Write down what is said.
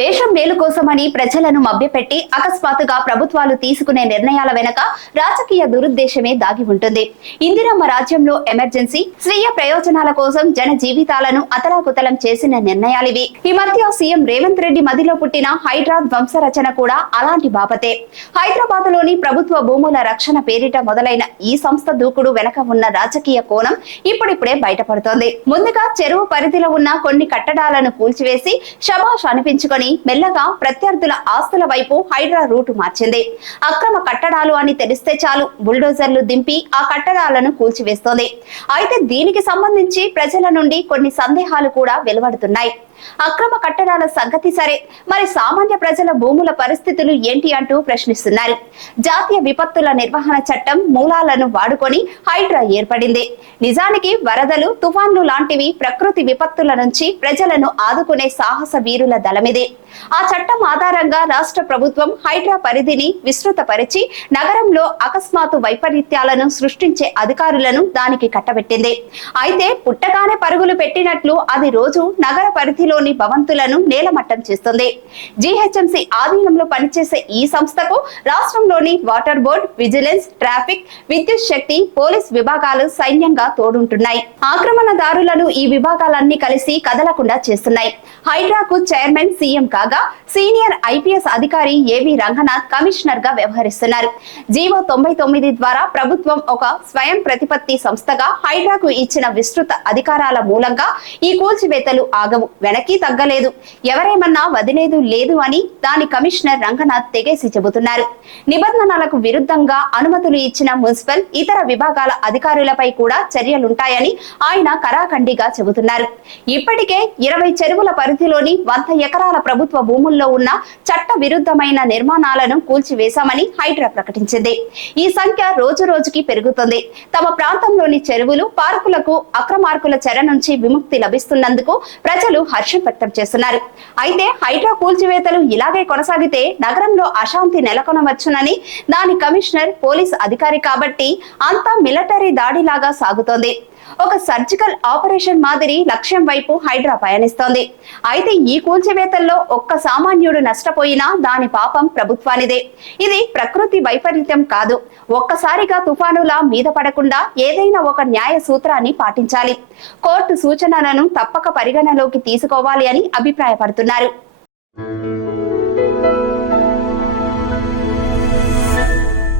దేశం మేలు కోసమని ప్రజలను మభ్యపెట్టి అకస్మాత్తుగా ప్రభుత్వాలు తీసుకునే నిర్ణయాల వెనక రాజకీయ దురుద్దేశమే దాగి ఉంటుంది. ఇందిరమ్మ రాజ్యంలో ఎమర్జెన్సీ స్వీయ ప్రయోజనాల కోసం జన జీవితాలను అతలాకుతలం చేసిన నిర్ణయాలివి ఈ మధ్య సీఎం రేవంత్ రెడ్డి మదిలో పుట్టిన హైడ్రా ధ్వంసరచన కూడా అలాంటి బాపతే. హైదరాబాద్లోని ప్రభుత్వ భూముల రక్షణ పేరిట మొదలైన ఈ సంస్థ దూకుడు వెనక ఉన్న రాజకీయ కోణం ఇప్పుడిప్పుడే బయటపడుతోంది. ముందుగా చెరువు పరిధిలో ఉన్న కొన్ని కట్టడాలను కూల్చివేసి శబాష్ అనిపించుకొని మెల్లగా ప్రత్యర్థుల ఆస్తుల వైపు హైడ్రా రూటు మార్చింది. అక్రమ కట్టడాలు అని తెలిస్తే చాలు బుల్డోజర్లు దింపి ఆ కట్టడాలను కూల్చివేస్తోంది. అయితే దీనికి సంబంధించి ప్రజల నుండి కొన్ని సందేహాలు కూడా వెలువడుతున్నాయి. అక్రమ కట్టడాల సంగతి సరే మరి సామాన్య ప్రజల భూముల పరిస్థితులు ఏంటి అంటూ ప్రశ్నిస్తున్నారు. జాతీయ విపత్తుల నిర్వహణ చట్టం మూలాలను వాడుకొని హైడ్రా ఏర్పడింది. నిజానికి వరదలు తుఫాన్లు లాంటివి ప్రకృతి విపత్తుల నుంచి ప్రజలను ఆదుకునే సాహస వీరుల దళమిదే. ఆ చట్టం ఆధారంగా రాష్ట్ర ప్రభుత్వం హైడ్రా పరిధిని విస్తృతపరిచి నగరంలో అకస్మాత్తు వైపరీత్యాలను సృష్టించే అధికారులను దానికి కట్టబెట్టింది. అయితే పుట్టగానే పరుగులు పెట్టినట్లు అది రోజు నగర పరిధి పరిధిలోని భవంతులను నేలమట్టం చేస్తుంది. జీహెచ్ఎంసీ ఆధీనంలో పనిచేసే ఈ సంస్థకు రాష్ట్రంలోని వాటర్ బోర్డ్ విజిలెన్స్ ట్రాఫిక్ విద్యుత్ శక్తి పోలీస్ విభాగాలు సైన్యంగా తోడుంటున్నాయి. ఆక్రమణదారులను ఈ విభాగాలన్నీ కలిసి కదలకుండా చేస్తున్నాయి. హైడ్రాకు చైర్మన్ సీఎం కాగా సీనియర్ ఐపీఎస్ అధికారి ఏవి రంగనాథ్ కమిషనర్గా వ్యవహరిస్తున్నారు. జీవో తొంభై తొమ్మిది ద్వారా ప్రభుత్వం ఒక స్వయం ప్రతిపత్తి సంస్థగా హైడ్రాకు ఇచ్చిన విస్తృత అధికారాల మూలంగా ఈ కూల్చివేతలు ఆగవు. వెనక్కి తగ్గలేదు. ఎవరేమన్నా వదిలేదు లేదు అని దాని కమిషనర్ రంగనాథ్ తెగేసి చెబుతున్నారు. నిబంధనలకు విరుద్ధంగా అనుమతులు ఇచ్చిన మున్సిపల్ ఇతర విభాగాల అధికారులపై కూడా చర్యలుంటాయని ఆయన కరాఖండిగా చెబుతున్నారు. ఇప్పటికే ఇరవై చెరువుల పరిధిలోని వంద ఎకరాల ప్రభుత్వ భూముల్లో ఉన్న చట్ట విరుద్ధమైన నిర్మాణాలను కూల్చివేశామని హైడ్రా ప్రకటించింది. ఈ సంఖ్య రోజు రోజుకి పెరుగుతుంది. తమ ప్రాంతంలోని చెరువులు పార్కులకు అక్రమార్కుల చెర నుంచి విముక్తి లభిస్తున్నందుకు ప్రజలు హర్షం వ్యక్తం చేస్తున్నారు. అయితే హైడ్రా కూల్చివేతలు ఇలాగే కొనసాగితే నగరంలో అశాంతి నెలకొనవచ్చునని దాని కమిషనర్ పోలీస్ అధికారి కాబట్టి అంతా మిలిటరీ దాడిలాగా సాగుతోంది. ఒక సర్జికల్ ఆపరేషన్ మాదిరి లక్ష్యం వైపు హైడ్రా పయనిస్తోంది. అయితే ఈ కూల్చివేతల్లో ఒక్క సామాన్యుడు నష్టపోయినా దాని పాపం ప్రభుత్వానిదే. ఇది ప్రకృతి వైపరీత్యం కాదు. ఒక్కసారిగా తుఫానులా మీద పడకుండా ఏదైనా ఒక న్యాయ సూత్రాన్ని పాటించాలి. కోర్టు సూచనలను తప్పక పరిగణలోకి తీసుకోవాలి అని అభిప్రాయపడుతున్నారు.